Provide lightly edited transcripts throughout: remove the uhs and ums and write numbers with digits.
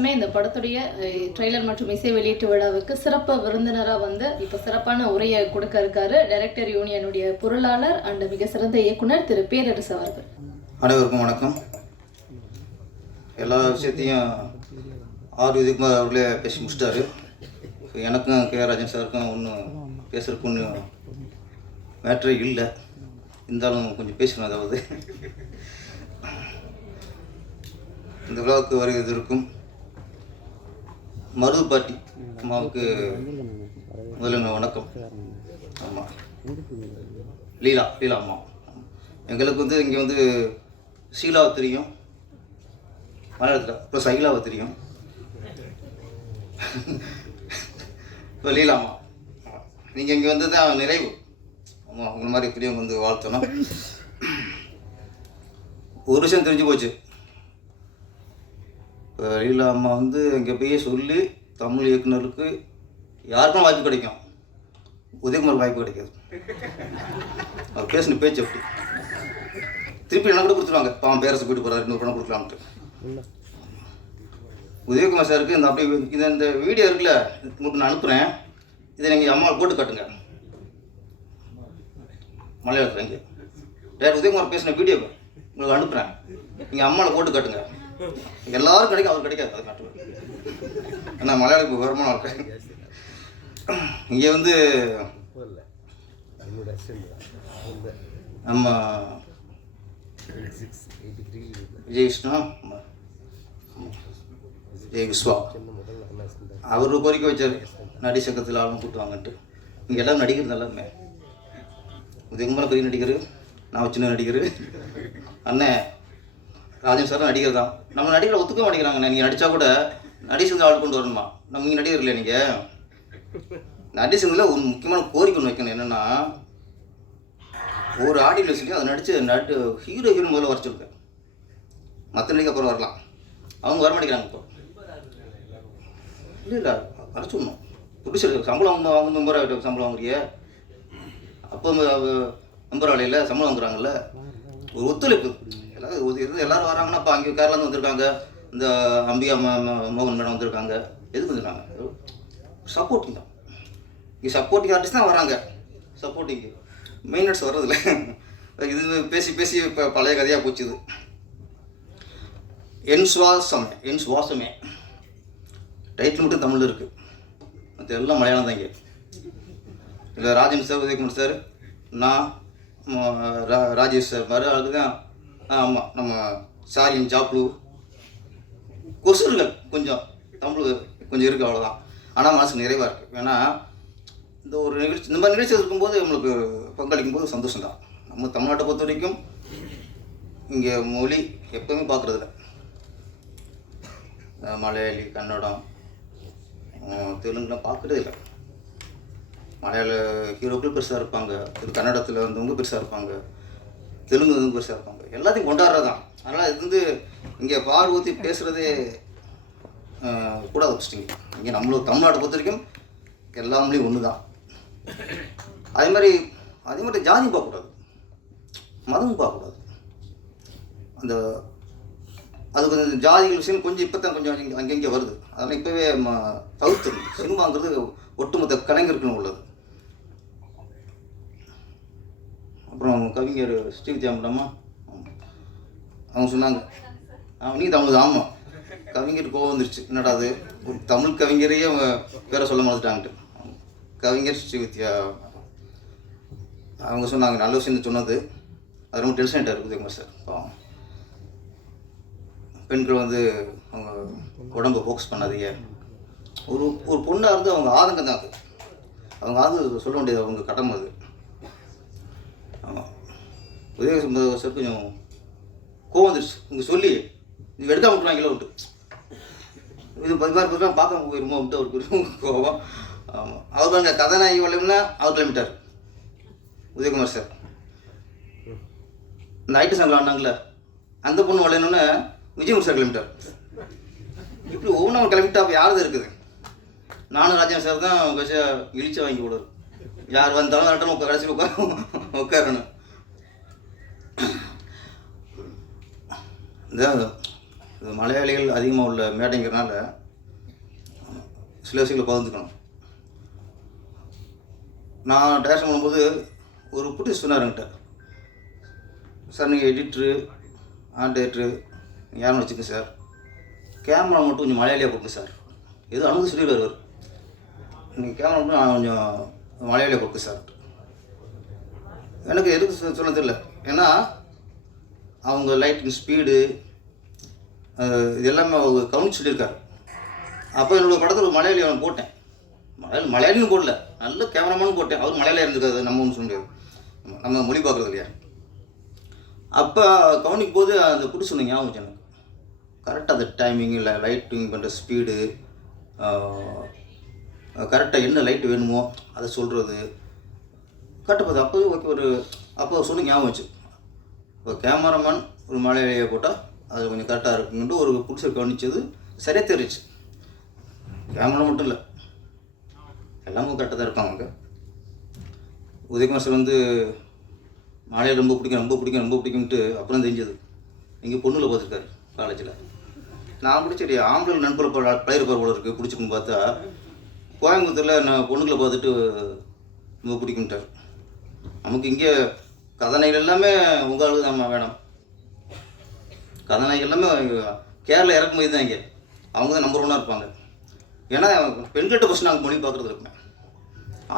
விசுவாசமே இந்த படத்துடைய ட்ரெய்லர் மற்றும் இசை வெளியீட்டு விழாவுக்கு சிறப்பு விருந்தினராக வந்து இப்போ சிறப்பான உரையை கொடுக்க இருக்காரு டைரக்டர் யூனியனுடைய பொருளாளர் அண்ட் மிக சிறந்த இயக்குனர் திரு பேரரசு அவர்கள். அனைவருக்கும் வணக்கம். எல்லா விஷயத்தையும் ஆர் விஜயகுமார் அவர்களே பேசி முடிச்சிட்டாரு. எனக்கும் கே ராஜன் சாருக்கும் ஒன்றும் பேசுறதுக்கு ஒன்றும் மேட்ரே இல்லை. இருந்தாலும் கொஞ்சம் பேசணும். அதாவது இந்த விழாவுக்கு வருவதற்கும் மருது பாட்டி அம்மாவுக்கு முதல்ல வணக்கம். ஆமாம், லீலா அம்மா. எங்களுக்கு வந்து இங்கே வந்து ஷீலாவை தெரியும், மலையாளத்தில். அப்புறம் சைலாவை தெரியும். இப்போ லீலா அம்மா நீங்கள் இங்கே வந்து தான் நிறைவு. ஆமாம், உங்களை மாதிரி பெரியவங்க வந்து வாழ்த்தணும். ஒரு விஷயம் தெரிஞ்சு போச்சு. இப்போ லீலா அம்மா வந்து இங்கே போய் சொல்லி தமிழ் இயக்குனருக்கு யாருக்கும் வாய்ப்பு கிடைக்கும், உதயகுமார் வாய்ப்பு கிடைக்காது. அவர் பேசின பேச்சு அப்படி. திருப்பி என்ன கூட கொடுத்துருவாங்க, பாவம் பேரரசு போயிட்டு போகிறாரு, இன்னொரு பணம் கொடுக்கலாம்ட்டு. உதயகுமார் சாருக்கு இந்த அப்படி இந்த வீடியோ இருக்குல்ல, உங்களுக்கு நான் அனுப்புகிறேன். இதை நீங்கள் அம்மா போட்டு காட்டுங்க மலையாளத்தில். இங்கே வேறு உதயகுமார் பேசின வீடியோ உங்களுக்கு அனுப்புகிறேன், நீங்கள் அம்மாவில் போட்டு காட்டுங்க. எல்லாரும் கிடைக்கும், அவர் கிடைக்காது. அதை காட்டுவேன். ஏன்னா மலையாளத்துக்கு வருமானம் இருக்கு. இங்கே வந்து நம்ம விஜயகிருஷ்ணா விஸ்வா அவர் கோரிக்கை வச்சார், நடி சங்கத்தில் ஆளும் கூட்டுவாங்கன்ட்டு. இங்கே எல்லாம் நடிகர் எல்லாருமே. உதயகுமார் பெரிய நடிகர், நான் சின்ன நடிகர், அண்ணன் ராஜன் சார் நடிகர் தான். நம்ம நடிகரை ஒத்துக்க மாட்டேங்கிறாங்கண்ணே. நீங்கள் நடித்தா கூட நடிசங்க ஆள் கொண்டு வரணுமா? நம்ம இங்கே நடிகர் இல்லையா? நீங்கள் நடிசங்கில் ஒரு முக்கியமான கோரிக்கை ஒன்று வைக்கணும். என்னென்னா, ஒரு ஆடியோ சொல்லி அதை நடித்து ஹீரோ முதல்ல வர சொல்லுங்க. மற்ற நடிகை அப்புறம் வரலாம். அவங்க வர மாட்டேங்கிறாங்க. இப்போ இல்லை வர சொல்லணும். ப்ரொடியூசர் சம்பளம் வாங்க மெம்பராக சம்பளம் வாங்குறிய, அப்போ மெம்பர் வேலையில் சம்பளம் வாங்குறாங்கல்ல. ஒரு ஒத்துழைப்பு. எல்லாரும் வராங்கன்னா, இப்போ அங்கே கேரளாந்து வந்திருக்காங்க, இந்த அம்பிகா மோகன் மேடம் வந்திருக்காங்க. எதுக்கு வந்துருக்காங்க? சப்போர்ட்டிங் தான். இங்கே சப்போர்ட்டிங் ஆர்டிஸ்ட் தான் வராங்க. சப்போர்ட்டிங்கு மெயின் ஆர்ட்ஸ் வர்றதில்ல. இது பேசி பேசி இப்போ பழைய கதையாக போச்சு. இது என் சுவாசமே டைட்டில் மட்டும் தமிழில் இருக்குது, மற்ற எல்லாம் மலையாளம் தான். இங்கே இல்லை ராஜன் சார், உதயகுமார் சார், நான் ராஜேஷ் சார் மாதிரி அதுக்கு தான். ஆமாம், நம்ம சாரின் ஜாப்ளு கொசுறுகள் கொஞ்சம் தமிழ் கொஞ்சம் இருக்குது, அவ்வளோதான். ஆனால் மனசு நிறைவாக இருக்குது. ஏன்னா இந்த ஒரு நிகழ்ச்சி, இந்த மாதிரி நிகழ்ச்சி இருக்கும்போது நம்மளுக்கு பங்களிக்கும் போது சந்தோஷம்தான். நம்ம தமிழ்நாட்டை பொறுத்த வரைக்கும் இங்கே மொழி எப்போவுமே பார்க்குறதில்ல. மலையாளி, கன்னடம், தெலுங்குலாம் பார்க்குறதே இல்லை. மலையாள ஹீரோக்கள் பெருசாக இருப்பாங்க, கன்னடத்தில் வந்தவங்க பெருசாக இருப்பாங்க, தெலுங்கு வந்து பெருசாக இருப்பாங்க. எல்லாத்தையும் கொண்டாடுறது தான். அதனால் இது வந்து இங்கே பார் ஊற்றி பேசுகிறதே கூட வச்சுட்டிங்க. இங்கே நம்மளும் தமிழ்நாட்டை பொறுத்த வரைக்கும் எல்லா மொழியும் ஒன்று தான். அதே மாதிரி ஜாதி பார்க்கக்கூடாது, மதமும் பார்க்கக்கூடாது. அந்த அது கொஞ்சம் ஜாதிகள் விஷயம் கொஞ்சம் இப்போ தான் கொஞ்சம் அங்கங்கே வருது. அதனால் இப்போவே தவிர்த்துருது. சினிமாங்கிறது ஒட்டுமொத்த கலைஞர்களும் உள்ளது. அப்புறம் கவிஞர் ஸ்ரீவித்யாமடமா அவங்க சொன்னாங்க, நீ தமிழ் தான். ஆமாம், கவிஞர் கோவம் வந்துருச்சு. என்னடா அது, ஒரு தமிழ் கவிஞரையே பேரை சொல்ல மறந்துட்டாங்கட்டு. கவிஞர் ஸ்ரீவித்யா அவங்க சொன்னாங்க, நல்ல விஷயம் சொன்னது. அது ரொம்ப டென்ஷன் ஆகிட்டார் உதயகுமார் சார். பெண்கள் வந்து அவங்க உடம்பை ஃபோக்கஸ் பண்ணாதீங்க. ஒரு பொண்ணாக இருந்து அவங்க ஆதங்கம் தான். அது அவங்க சொல்ல வேண்டியது அவங்க கடமை. அது ஆமாம், உதயகுமார் சார் கொஞ்சம் கோவம் வந்துருச்சு. இங்கே சொல்லி இது எடுக்காம விட்டுருவாங்களோ விட்டு, இது பதிவாக பார்க்க போயிருமோ விட்டு அவருக்கு கோவம். ஆமாம், அவர் பாருங்க கதாநாயகி வளைவுன்னா அவர் கிளம்பிட்டார் உதயகுமார் சார். இந்த ஐடி சங்கம் ஆனாங்களே அந்த பொண்ணு வளையணுன்னு விஜயகுமார் சார் கிளம்பிட்டார். இப்படி ஒவ்வொன்றும் கிளம்பிட்டா அப்போ யாரும் இருக்குது? நானும் ராஜன் சார் தான் இழிச்சா வாங்கி விடுறது. யார் வந்தாலும் ரெண்டும் கடைசியில் உட்காரணும். இந்த இது மலையாளிகள் அதிகமாக உள்ள மேடைங்கிறனால சில விஷயங்களை பகிர்ந்துக்கணும். நான் டேரக்ஷன் பண்ணும்போது ஒரு புட்டி சொன்னார் என்கிட்ட, சார் நீங்கள் எடிட்ரு டேரக்டரு யாருன்னு வச்சுக்கோங்க சார், கேமரா மட்டும் கொஞ்சம் மலையாளியாக கொடுங்க சார். எதுவும் அனுமதி சொல்லிடுவார் அவர், நீங்கள் கேமரா மட்டும் கொஞ்சம் மலையாளியாக கொடுங்க சார். எனக்கு எதுக்கு சொல்ல தெரியல, ஏன்னா அவங்க லைட்டிங் ஸ்பீடு இது எல்லாமே அவங்க கவனிச்சு சொல்லியிருக்காரு. அப்போ என்னோடய படத்தில் ஒரு மலையாளி அவன் போட்டேன், மலையாளின்னு போடல, நல்ல கேமராமேன் போட்டேன். அவர் மலையாளியாக இருந்திருக்காது, நம்ம ஒன்றும் சொல்ல முடியாது, நம்ம மொழி பார்க்குறது இல்லையா. அப்போ கவனிக்கும் போது அந்த புடி சொன்னீங்க ஞாபகம் எனக்கு கரெக்டாக அந்த டைமிங் இல்லை லைட்டிங் பண்ணுற ஸ்பீடு, கரெக்டாக என்ன லைட்டு வேணுமோ அதை சொல்கிறது கரெக்டாக பார்த்து அப்போவே ஓகே. அப்போ சொன்ன ஞாபகம் வச்சு, இப்போ கேமராமேன் ஒரு மலையாளியை போட்டால் அது கொஞ்சம் கரெக்டாக இருக்குன்ட்டு ஒரு புடிசை கவனிச்சது சரியாக தெரிஞ்சிச்சு. கேமரா மட்டும் இல்லை, எல்லாமே கரெக்டாக தான் இருப்பாங்க. உதயகுமார் சார் வந்து மலையை ரொம்ப பிடிக்கும்ட்டு அப்புறம் தெரிஞ்சது. இங்கே பொண்ணுல பார்த்துருக்காரு காலேஜில். நான் பிடிச்சடி ஆம்பளை நண்பர்கள் பழைய போல இருக்குது பிடிச்சிக்குன்னு பார்த்தா, கோயம்புத்தூரில் நான் பொண்ணுங்களை பார்த்துட்டு ரொம்ப பிடிக்கும்ட்டார். நமக்கு இங்கே கதனைகள் எல்லாமே உங்கள் ஆளுக்கு தான் வேணும். கதனைகள் எல்லாமே கேரளா இறக்குமதி தான், இங்கே அவங்க தான் நம்பர் 1 இருப்பாங்க. ஏன்னா பெண்கள்கிட்ட ஃபஸ்ட் நாங்கள் மொழி பார்க்குறது இருக்குமே,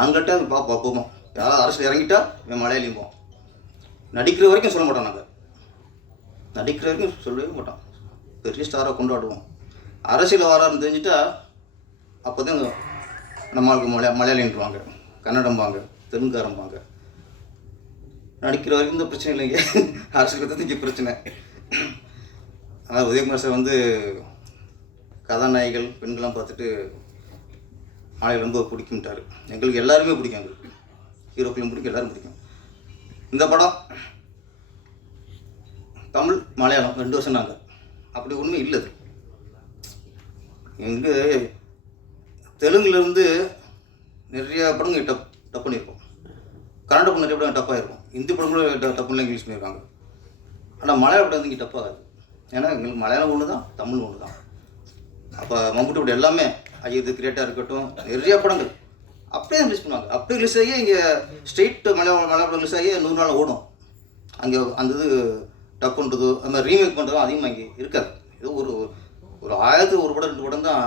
ஆண்கள்கிட்ட அது பார்ப்போம். யாராவது அரசியல் இறங்கிட்டா இவன் மலையாளியும் போவோம். நடிக்கிற வரைக்கும் சொல்ல மாட்டான், நாங்கள் நடிக்கிற வரைக்கும் சொல்லவே மாட்டோம், பெரிய ஸ்டாராக கொண்டாடுவோம். அரசியல் வரான்னு தெரிஞ்சுட்டா அப்போ தான் நம்மளுக்கு மலையாளின்ட்டுவாங்க, கன்னடம்பாங்க, தெலுங்காரம்பாங்க. நடிக்கிற வரைக்கும் இந்த பிரச்சனை இல்லைங்க, அரசியல் பற்றி இங்கே பிரச்சனை. ஆனால் உதயகுமார் சார் வந்து கதாநாயகிகள் பெண்கள்லாம் பார்த்துட்டு மலையை ரொம்ப பிடிக்கும்ட்டார். எங்களுக்கு எல்லாருமே பிடிக்கும், எங்களுக்கு ஹீரோக்களும் பிடிக்கும், எல்லோரும் பிடிக்கும். இந்த படம் தமிழ் மலையாளம் 2 வருஷம் நாங்கள் அப்படி ஒன்றுமே இல்லை. எங்கே தெலுங்குலேருந்து நிறையா படங்கள் டப் பண்ணியிருக்கோம், கன்னட படம் நிறைய படம் டப்பாக இருக்கும், ஹிந்தி படங்களும் டப்புலாம் இங்கிலீஷ் பண்ணியிருக்காங்க. ஆனால் மலையாள படம் வந்து இங்கே டப்பாகாது, ஏன்னா எங்களுக்கு மலையாளம் ஒன்று தான், தமிழ் ஒன்று தான். அப்போ மம்முட்டி படம் எல்லாமே ஐயது கிரியேட்டாக இருக்கட்டும், நிறையா படங்கள் அப்படியே ரிலீஸ் பண்ணுவாங்க. அப்படியே ரிலீஸ் ஆகி இங்கே ஸ்ட்ரெயிட் மலையாள படம் ரிலீஸ் ஆகி 100 நாள் ஓடும். அங்கே அந்த இது டப் பண்ணுறது அந்த மாதிரி ரீமேக் பண்ணுறதும் அதிகமாக இங்கே இருக்காது. ஏதோ ஒரு 1000 படம் 2 படம் தான்.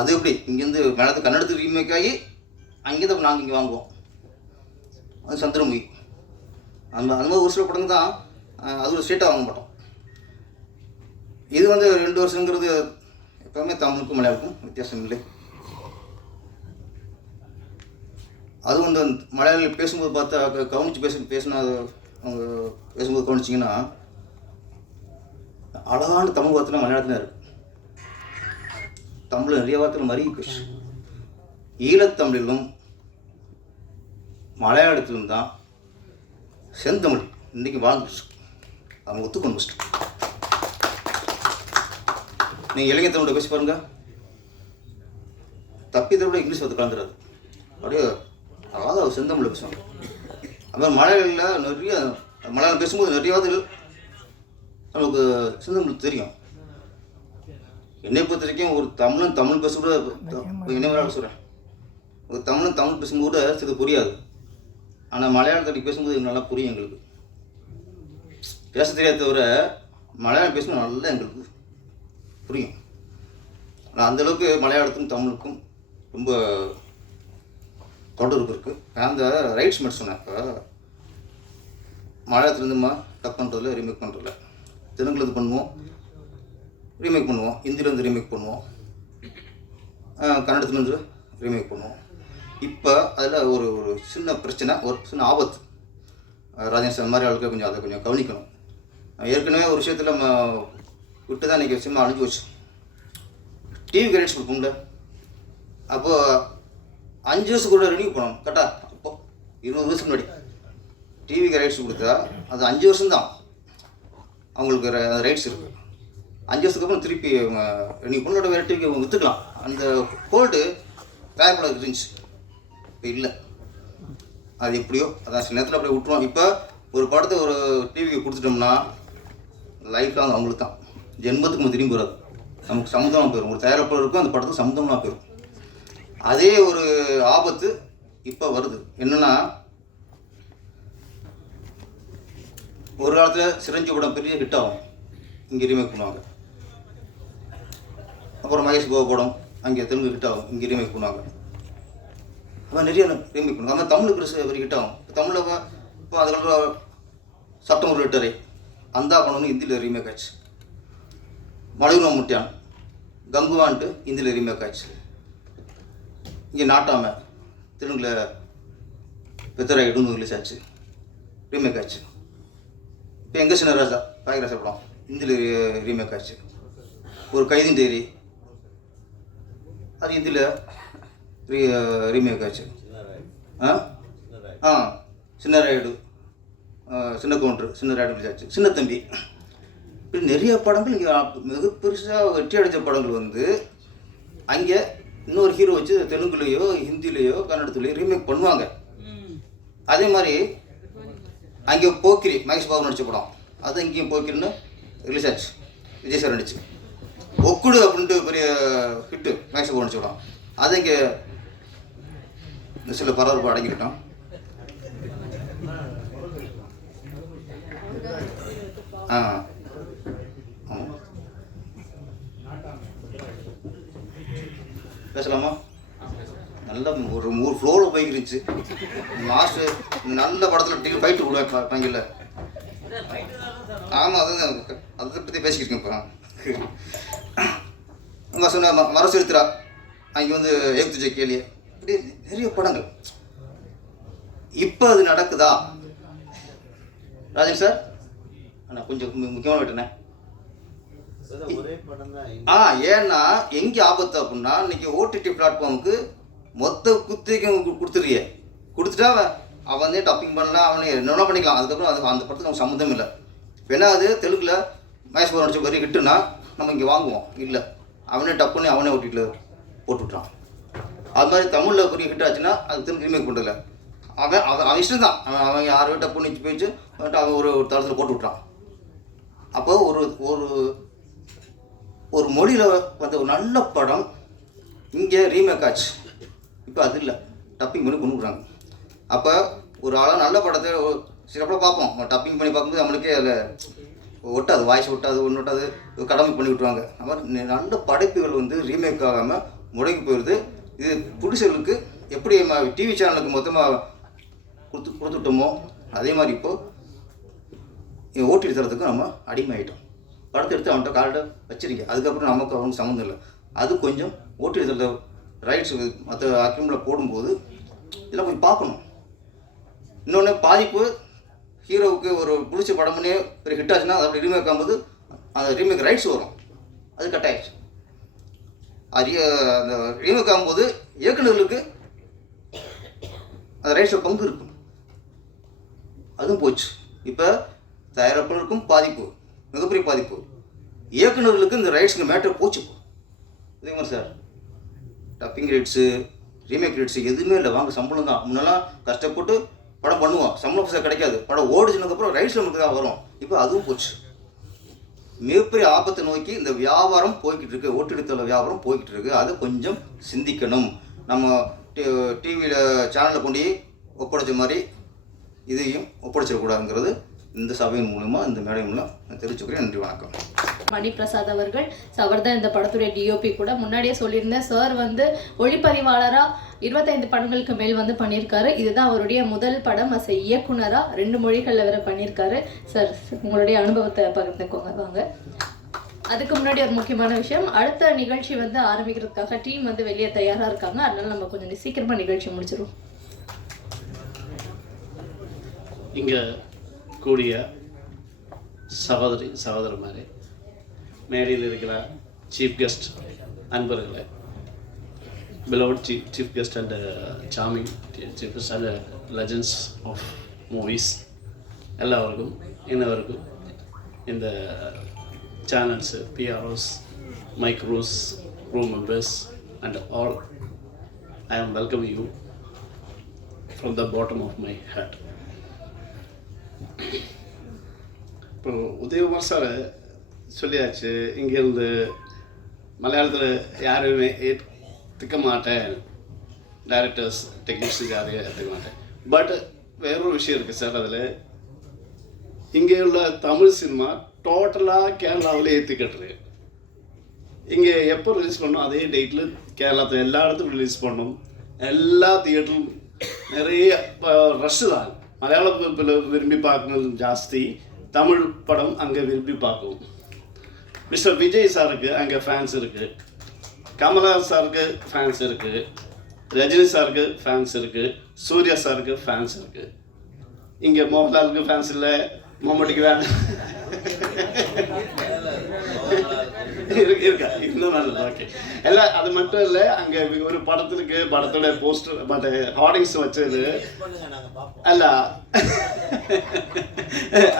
அது எப்படி இங்கேருந்து மேலத்து கன்னடத்துக்கு ரீமேக் ஆகி அங்கே தான் நாங்கள் இங்கே வாங்குவோம். அது சந்திரமுகி அந்த மாதிரி ஒரு சில படங்கள் தான், அது ஒரு ஸ்ட்ரெயிட்டாக வாங்க மாட்டோம். இது வந்து 2 வருஷங்கிறது எப்போவுமே தமிழுக்கும் மலையாளுக்கும் வித்தியாசம் இல்லை. அது வந்து மலையாளி பேசும்போது பார்த்தா கவனித்து பேசினா அவங்க பேசும்போது கவனிச்சிங்கன்னா அழகான தமிழ் வார்த்தைலாம் மலையாளத்தில் இருக்குது. தமிழ் நிறைய வார்த்தைகள் மறுகி பேசு. ஈழத்தமிழிலும் மலையாளத்திலும் தான் செந்தமிழ் இன்றைக்கி வாழ்ந்துச்சு, அவங்க ஒத்துக்கொண்டு ஃபஸ்ட்டு. நீங்கள் இளைஞர் தமிழோட பேசி பாருங்கள், தப்பிதோட இங்கிலீஷ் வார்த்தை கலந்துடாது, அப்படியே அழகாக செந்தமிழ் பேசுவாங்க. அதுமாதிரி மலையாளில் நிறைய மலையாளம் பேசும்போது நிறைய வார்த்தைகள் நமக்கு செந்தமிழ் தெரியும். என்னை பொறுத்த வரைக்கும் ஒரு தமிழ் பேச கூட என்ன சொல்கிறேன், ஒரு தமிழ் பேசும்போது கூட சில புரியாது. ஆனால் மலையாளத்தில் பேசும்போது நல்லா புரியும், எங்களுக்கு பேச தெரியாத தவிர மலையாளம் பேசும்போது நல்லா எங்களுக்கு புரியும். ஆனால் அந்தளவுக்கு மலையாளத்துக்கும் தமிழுக்கும் ரொம்ப தொடர்பு இருக்குது. அந்த ரைட்ஸ் மட்டும் சொன்னேன், இப்போ மலையாளத்துலேருந்துமா டப் பண்ணுறதில்ல, ரீமேக் பண்ணுறதில்ல, தெலுங்குலேருந்து பண்ணுவோம், ரீமேக் பண்ணுவோம், ஹிந்திலேருந்து ரீமேக் பண்ணுவோம், கன்னடத்துலேருந்து ரீமேக் பண்ணுவோம். இப்போ அதில் ஒரு சின்ன பிரச்சனை, ஒரு சின்ன ஆபத்து. ராஜேஷ் அந்த மாதிரி ஆளுக்கு கொஞ்சம் அதை கொஞ்சம் கவனிக்கணும். ஏற்கனவே ஒரு விஷயத்தில் நம்ம விட்டு தான் இன்றைக்கி சினிமா அழிஞ்சு வச்சு. டிவி ரைட்ஸ் கொடுப்போம்ல, அப்போது 5 வருஷம் கூட ரெனியூ பண்ணணும் கரெக்டாக. அப்போது 20 வருஷம் முன்னாடி டிவிக்கு ரைட்ஸ் கொடுத்தா அது 5 வருஷம்தான் அவங்களுக்கு ரைட்ஸ் இருக்குது. 5 வருஷத்துக்கு அப்புறம் திருப்பி அவங்க ரெனியூ பண்ணோட வேறு டிவிக்கு அவங்க விற்றுக்கலாம். அந்த ஹோல்டு பேப்பரில் இருந்துச்சு, இப்போ இல்லை. அது எப்படியோ அதான் சில நேரத்தில் அப்படியே விட்டுருவோம். இப்போ ஒரு படத்தை ஒரு டிவிக்கு கொடுத்துட்டோம்னா லைஃப் லாங் அவங்களுக்கு தான். ஜென்மத்துக்கு நம்ம திரும்பி வராது, நமக்கு சம்மந்தமாக போயிடும். ஒரு தயாரிப்பாளருக்கும் அந்த படத்துக்கு சம்மந்தமாக போயிடும். அதே ஒரு ஆபத்து இப்போ வருது. என்னென்னா, ஒரு காலத்தில் சிரஞ்சீவி படம் பெரிய ஹிட் ஆகும், இங்கே ரீமேக் பண்ணுவாங்க. அப்புறம் மகேஷ் பாபு படம் அங்கே தெலுங்கு ஹிட் ஆகும், இங்கே ரீமேக் பண்ணுவாங்க. அதான் நிறைய ரீமேக் பண்ணுவாங்க. அதான் தமிழ் பெரிய ஹிட் ஆகும். இப்போ தமிழில் இப்போ அதுக்கப்புறம் சட்டம் ஒரு லிட்டரை அந்த படம்னு ஹிந்தியில் ரீமேக் ஆச்சு. மலையூர் முட்டியான் கங்குவான்ட்டு ஹிந்தியில் ரீமேக் ஆச்சு. இங்கே நாட்டாமை தெலுங்கில் பெத்தராயிடுன்னு ரிலீஸ் ஆச்சு, ரீமேக் ஆச்சு. இப்போ எங்கள் சின்ன ராஜா பாயகராஜா படம் ஹிந்தியில் ரீமேக் ஆச்சு. ஒரு கைதின் டைரி அது ஹிந்தியில் ரீமேக் ஆச்சு. சின்ன ராயுடு, சின்ன கவுண்டர், சின்ன ராயுடு ரிலீஸ் ஆச்சு. சின்ன தம்பி, இப்படி நிறைய படங்கள் இங்கே மிக பெருசாக வெற்றி அடைஞ்ச படங்கள் வந்து அங்கே இன்னொரு ஹீரோ வச்சு தெலுங்குலேயோ ஹிந்திலேயோ கன்னடத்துலேயோ ரீமேக் பண்ணுவாங்க. அதே மாதிரி அங்கே போக்கிரி மகேஷ் பாபு நடித்த படம் அது இங்கேயும் போக்கிரின்னு ரிலீஸ் ஆச்சு, விஜய் சார் நடிச்சு. ஒக்குடு அப்படின்ட்டு பெரிய ஹிட்டு மகேஷ் பாபு நடிச்ச படம் அது இங்கே சில பரபரப்பு அடங்கிட்டோம். ஆமாம், பேசலாமா? நல்ல ஒரு 3 ஃப்ளோவில் போய்க்கிருந்துச்சு. மாஸ்டர் நல்ல படத்தில் ஃபைட்டு விடுவேன் பங்கில். ஆமாம், அதுதான் அதை பற்றி பேசிக்கிட்டு இருக்கேன். இப்போ சொன்ன மரசெலுத்துறா அங்கே வந்து ஏகுத்துஜை கேலிய, இப்படி நிறைய படங்கள். இப்போ அது நடக்குதா ராஜன் சார்? நான் கொஞ்சம் முக்கியமான விட்டேனே. ஏன்னா எங்கே ஆபத்து அப்படின்னா, இன்னைக்கு ஓடிடி பிளாட்ஃபார்முக்கு மொத்த குத்திரிக்கை கொடுத்துறிய கொடுத்துட்டா அவன் வந்து டப்பிங் பண்ணலாம், அவனே என்னென்ன பண்ணிக்கலாம். அதுக்கப்புறம் அந்த படத்துக்கு நமக்கு சம்மந்தம் இல்லை. இப்போ என்ன அது தெலுங்கில் மகேஷ் பாபு நடிச்ச பெரிய ஹிட்டுன்னா நம்ம இங்கே வாங்குவோம், இல்லை அவனே டப் பண்ணி அவனே ஓடிடியில் போட்டு விட்றான். அது மாதிரி தமிழில் பெரிய ஹிட் ஆச்சுன்னா அது திரும்ப ரீமேக் பண்ணுறதில்ல. அவன் இஷ்டம் தான், அவன் யாரோ டப் பண்ணி போயிடுச்சு அவன் ஒரு தளத்தில் போட்டு விட்றான். அப்போ ஒரு மொழியில் வந்த ஒரு நல்ல படம் இங்கே ரீமேக் ஆச்சு. இப்போ அது இல்லை, டப்பிங் பண்ணி கொண்டு விட்றாங்க. அப்போ ஒரு ஆளாக நல்ல படத்தை சிறப்பாக பார்ப்போம், டப்பிங் பண்ணி பார்க்கும்போது நம்மளுக்கே அதில் ஒட்டாது, வாய்ஸ் ஒட்டாது, ஒன்று ஒட்டாது, கடமை பண்ணி விட்ருவாங்க. அது மாதிரி நல்ல படைப்புகள் வந்து ரீமேக் ஆகாமல் முடங்கி போயிடுது. இது ப்ரொடியூசர்களுக்கு எப்படி டிவி சேனலுக்கு மொத்தமாக கொடுத்துட்டோமோ அதே மாதிரி இப்போது ஓட்டிட்டு தரத்துக்கு நம்ம அடிமையாயிட்டோம். படத்தை எடுத்து அவன்கிட்ட கார்டை வச்சுருங்க, அதுக்கப்புறம் நமக்கு அவனுக்கு சம்மந்தம் இல்லை. அது கொஞ்சம் ஓட்டிட்டு தரத ரைட்ஸ் மற்ற அக்ரிமெண்ட்டில் போடும்போது இதெல்லாம் கொஞ்சம் பார்க்கணும். இன்னொன்று பாதிப்பு, ஹீரோவுக்கு ஒரு பிடிச்ச படம்னே ஒரு ஹிட் ஆச்சுன்னா அதை அப்படி ரீமேக் ஆகும்போது அந்த ரீமேக் ரைட்ஸ் வரும், அது கட் ஆயிடுச்சு. அந்த ரீமேக் ஆகும்போது இயக்குநர்களுக்கு அந்த ரைட்ஸில் பங்கு இருக்கும், அதுவும் போச்சு. இப்போ தயாரிப்பாளருக்கும் பாதிப்பு, மிகப்பெரிய பாதிப்பு. இயக்குநர்களுக்கு இந்த ரைட்ஸுக்கு மேட்டர் போச்சு. இதே மாதிரி sir dubbing rates, remake rates எதுவுமே இல்லை, வாங்க சம்பளம் தான். முன்னெல்லாம் கஷ்டப்பட்டு படம் பண்ணுவோம், சம்பளம் பைசா கிடைக்காது, படம் ஓடிச்சுனதுக்கப்புறம் ரைட்ஸ் நமக்கு தான் வரும். இப்போ அதுவும் போச்சு. மிகப்பெரிய ஆபத்தை நோக்கி இந்த வியாபாரம் போய்கிட்டு இருக்கு, ஓட்டிடுத்தல வியாபாரம் போய்கிட்டு இருக்கு. அதை கொஞ்சம் சிந்திக்கணும். நம்ம டிவியில் சேனலில் கொண்டு ஒப்படைச்ச மாதிரி இதையும் ஒப்படைச்சிடக்கூடாதுங்கிறது இந்த சபையின் மூலமாக, இந்த மேடை மூலம் நான் தெரிவிச்சுக்கிறேன். நன்றி, வணக்கம். மணி பிரசாத் அவர்கள், அவர் தான் இந்த படத்துடைய டிஓபி கூட. முன்னாடியே சொல்லியிருந்தேன், சார் வந்து ஒளிப்பதிவாளராக 25 படங்களுக்கு மேல் வந்து பண்ணியிருக்காரு. இதுதான் அவருடைய முதல் படம் அஸ் இயக்குனராக 2 மொழிகளில் வேற பண்ணியிருக்காரு. சார், உங்களுடைய அனுபவத்தை பகிர்ந்துக்கோங்க வாங்க. அதுக்கு முன்னாடி ஒரு முக்கியமான விஷயம், அடுத்த நிகழ்ச்சி வந்து ஆரம்பிக்கிறதுக்காக டீம் வந்து வெளியே தயாராக இருக்காங்க. அதனால நம்ம கொஞ்சம் சீக்கிரமாக நிகழ்ச்சி முடிச்சிடுவோம். இங்கே கூடிய சகோதரி சகோதரமாரே, மேடையில் இருக்கிற சீஃப் கெஸ்ட் அன்பர்களே, beloved chief guest and charming chief guest and legends of movies, எல்லாருக்கும் இன்னவருக்கும் இந்த channels, PROs, micros, crew members and all, I am welcoming you from the bottom of my heart. இப்போ உதயகுமார் சார் சொல்லியாச்சு. இங்கேருந்து மலையாளத்தில் யாருமே ஏற்றுக்க மாட்டேன், டைரக்டர்ஸ் டெக்னீஷியன்ஸ் யாரையும் ஏற்றுக்க மாட்டேன். பட் வேறொரு விஷயம் இருக்குது சார். அதில் இங்கே உள்ள தமிழ் சினிமா டோட்டலாக கேரளாவில் ஏற்றிக்கிட்டுரு. இங்கே எப்போ ரிலீஸ் பண்ணோம் அதே டேட்டில் கேரளத்தில் எல்லா இடத்துக்கும் ரிலீஸ் பண்ணோம். எல்லா தியேட்டரும் நிறைய ரஷ்ஷு தான். மலையாள விரும்பி பார்க்கணும் ஜாஸ்தி, தமிழ் படம் அங்கே விரும்பி பார்க்கும். மிஸ்டர் விஜய் சாருக்கு அங்கே ஃபேன்ஸ் இருக்குது, கமலா சாருக்கு ஃபேன்ஸ் இருக்குது, ரஜினி சாருக்கு ஃபேன்ஸ் இருக்குது, சூர்யா சாருக்கு ஃபேன்ஸ் இருக்குது. இங்கே மோகன்லாலுக்கு ஃபேன்ஸ் இல்லை, மம்முட்டிக்கு வேணும் இருக்கா இன்னும் நல்லது. ஓகே, எல்லாம் அது மட்டும் இல்லை. அங்கே ஒரு படத்துக்கு படத்தோட போஸ்டர் பட் ஹார்டிங்ஸ் வச்சது அல்ல,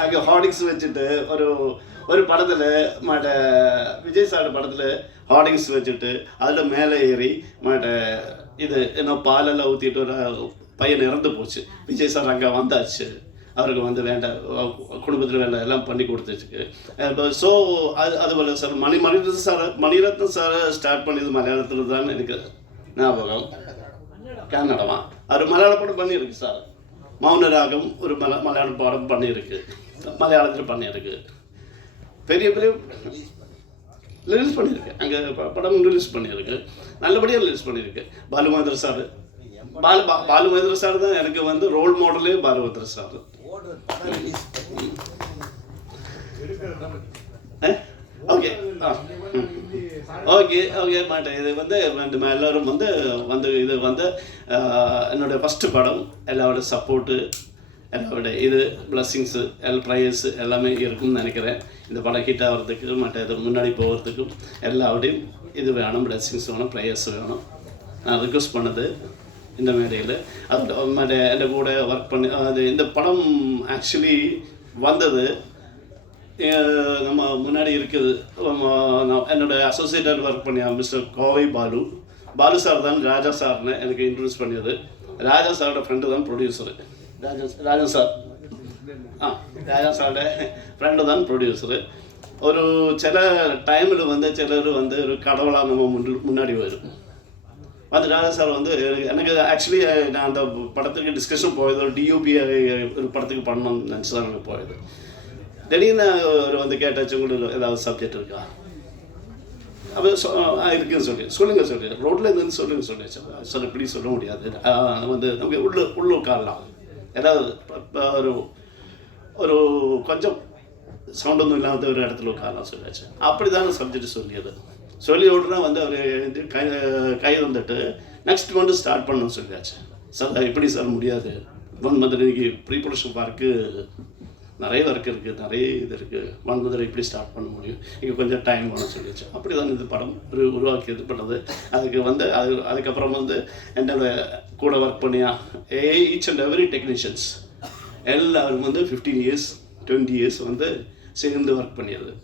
அங்கே ஹார்டிங்ஸ் வச்சுட்டு ஒரு படத்தில் விஜய் சார் படத்தில் ஹார்டிங்ஸ் வச்சுட்டு அதில் மேலே ஏறி இது என்ன பாலெல்லாம் ஊற்றிட்டு ஒரு பையன் இறந்து போச்சு. விஜய் சார் அங்கே வந்தாச்சு, அவருக்கு வந்து வேண்டாம் குடும்பத்தில் வேண்டாம் எல்லாம் பண்ணி கொடுத்துருக்கு. ஸோ அதுபோல் சார் மணிரத்னம் சார் ஸ்டார்ட் பண்ணியது மலையாளத்தில் தான் எனக்கு ஞாபகம். கன்னடமா அவர் மலையாள படம் பண்ணியிருக்கு சார். மௌனராகம் ஒரு மலையாள படம் பண்ணியிருக்கு, மலையாளத்தில் பண்ணியிருக்கு. பெரிய ரிலீஸ் பண்ணியிருக்கு, அங்கே படம் ரிலீஸ் பண்ணியிருக்கு, நல்லபடியாக ரிலீஸ் பண்ணியிருக்கு. பாலுமகேந்திர சார் பாலுமகேந்திர சார் தான் எனக்கு வந்து role மாடலே. Balu Mahendra sir okay okay okay மாட்டேன். இது வந்து எல்லோரும் வந்து இது வந்து என்னோடய ஃபஸ்ட்டு படம். எல்லாரோட சப்போர்ட்டு, எல்லாரோட இது பிளஸ்ஸிங்ஸு, ப்ரைஸு எல்லாமே இருக்குன்னு நினைக்கிறேன். இந்த படம் ஹிட் ஆகிறதுக்கு இது முன்னாடி போகிறதுக்கும் எல்லாரோடையும் இது வேணும், பிளஸ்ஸிங்ஸ் வேணும், ப்ரைஸ் வேணும். நான் ரிக்வெஸ்ட் பண்ணது இந்த மேடையில். அது என்னை கூட ஒர்க் பண்ணி அது இந்த படம் ஆக்சுவலி வந்தது நம்ம முன்னாடி இருக்குது. என்னோடய அசோசியேட்டட் ஒர்க் பண்ணி மிஸ்டர் கோவை பாலு சார் தான் ராஜா சார்னு எனக்கு இன்ட்ரடியூஸ் பண்ணியது. ராஜா சாரோட ஃப்ரெண்டு தான் ப்ரொடியூசரு. ராஜா சார் ராஜா சாரோட ஃப்ரெண்டு தான் ப்ரொடியூசரு. ஒரு சில டைமில் வந்து சிலர் வந்து ஒரு கடவுளாக நம்ம முன்னாடி வரும். அது ராஜா சார் வந்து எனக்கு ஆக்சுவலி நான் அந்த படத்துக்கு டிஸ்கஷன் போயது ஒரு டியூபி ஒரு படத்துக்கு பண்ணணும்னு நினச்சி தான் எனக்கு போயது. திடீர்னு ஒரு வந்து கேட்டாச்சு உங்களுக்கு ஏதாவது சப்ஜெக்ட் இருக்கா, அப்போ இருக்குன்னு சொல்லுங்கள் ரோட்டில் இருந்து சொல்லுங்கள் இப்படி சொல்ல முடியாது, வந்து நமக்கு உள்ளூர் காரலாம் ஏதாவது ஒரு கொஞ்சம் சவுண்ட் ஒன்றும் இல்லாத ஒரு இடத்துல உட்காரலாம் சொல்லியாச்சு. அப்படி தான் சப்ஜெக்ட் சொல்லி உடனே வந்து அவர் கை வந்துட்டு நெக்ஸ்ட் வந்து ஸ்டார்ட் பண்ணணும்னு சொல்லியாச்சு. சார் எப்படி சார் முடியாது, 1 month இன்னைக்கு ப்ரீ ப்ரொடக்ஷன் ஒர்க்கு நிறைய ஒர்க் இருக்குது, நிறைய இது இருக்குது, 1 month இப்படி ஸ்டார்ட் பண்ண முடியும், இங்கே கொஞ்சம் டைம் வேணும்னு சொல்லியாச்சு. அப்படி தான் இது படம் உருவாக்கி இது பண்ணது. அதுக்கு வந்து அதுக்கப்புறம் வந்து என்னோட கூட ஒர்க் பண்ணியா ஈச் அண்ட் எவ்ரி டெக்னீஷியன்ஸ் எல்லாரும் வந்து 15 years 20 years வந்து சேர்ந்து ஒர்க் பண்ணிடுது.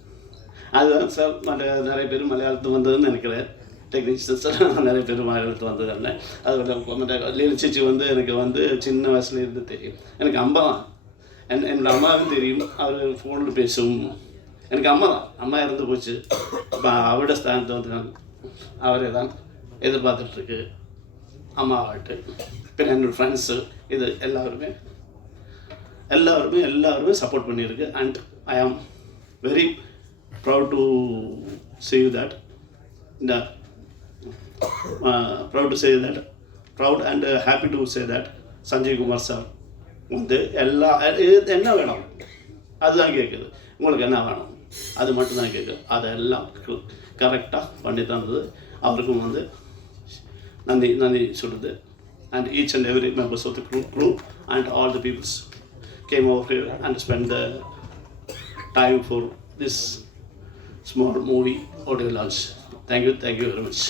அதுதான் சார் நிறைய பேர் மலையாளத்துக்கு வந்ததுன்னு நினைக்கிறேன். டெக்னீஷியன்ஸ் நிறைய பேர் மலையாளத்துக்கு வந்ததுன்னு. அது லீலச்சிச்சி வந்து எனக்கு வந்து சின்ன வயசுலேருந்து தெரியும். எனக்கு அம்மா தான், என்னோடய அம்மாவும் தெரியும். அவர் ஃபோனில் பேசும். எனக்கு அம்மா இறந்து போச்சு. இப்போ அவரோட ஸ்தானத்தை வந்து நான் அவரே தான் எதிர்பார்த்துட்ருக்கு அம்மாவாட்டு. பின்ன என்னோடய ஃப்ரெண்ட்ஸு இது எல்லாருமே சப்போர்ட் பண்ணியிருக்கு. And I am very proud to say that proud and happy to say that Sanjay Kumar sir வந்து எல்லா என்ன வேணும் அதுதான் கேட்குது, உங்களுக்கு என்ன வேணும் அது மட்டும்தான் கேட்குது. அதெல்லாம் கரெக்டாக பண்ணி தந்தது. அவருக்கும் வந்து நன்றி சொல்லுது. And each and every members of the crew and all the peoples came over here and spent the time for this small movie audio launch. Thank you very much.